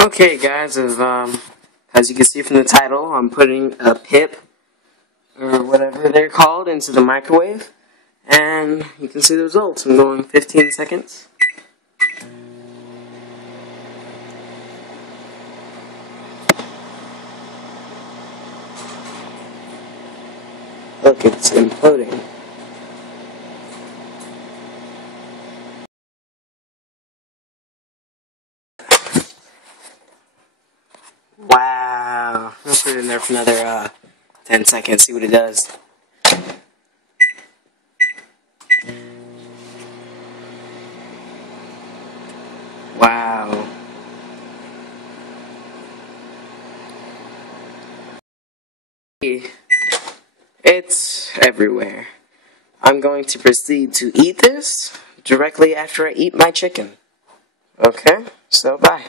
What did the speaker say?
Okay, guys, as you can see from the title, I'm putting a pip, or whatever they're called, into the microwave, and you can see the results. I'm going 15 seconds. Look, it's imploding. Wow. I'll put it in there for another 10 seconds, see what it does. Wow. It's everywhere. I'm going to proceed to eat this directly after I eat my chicken. Okay? So, bye.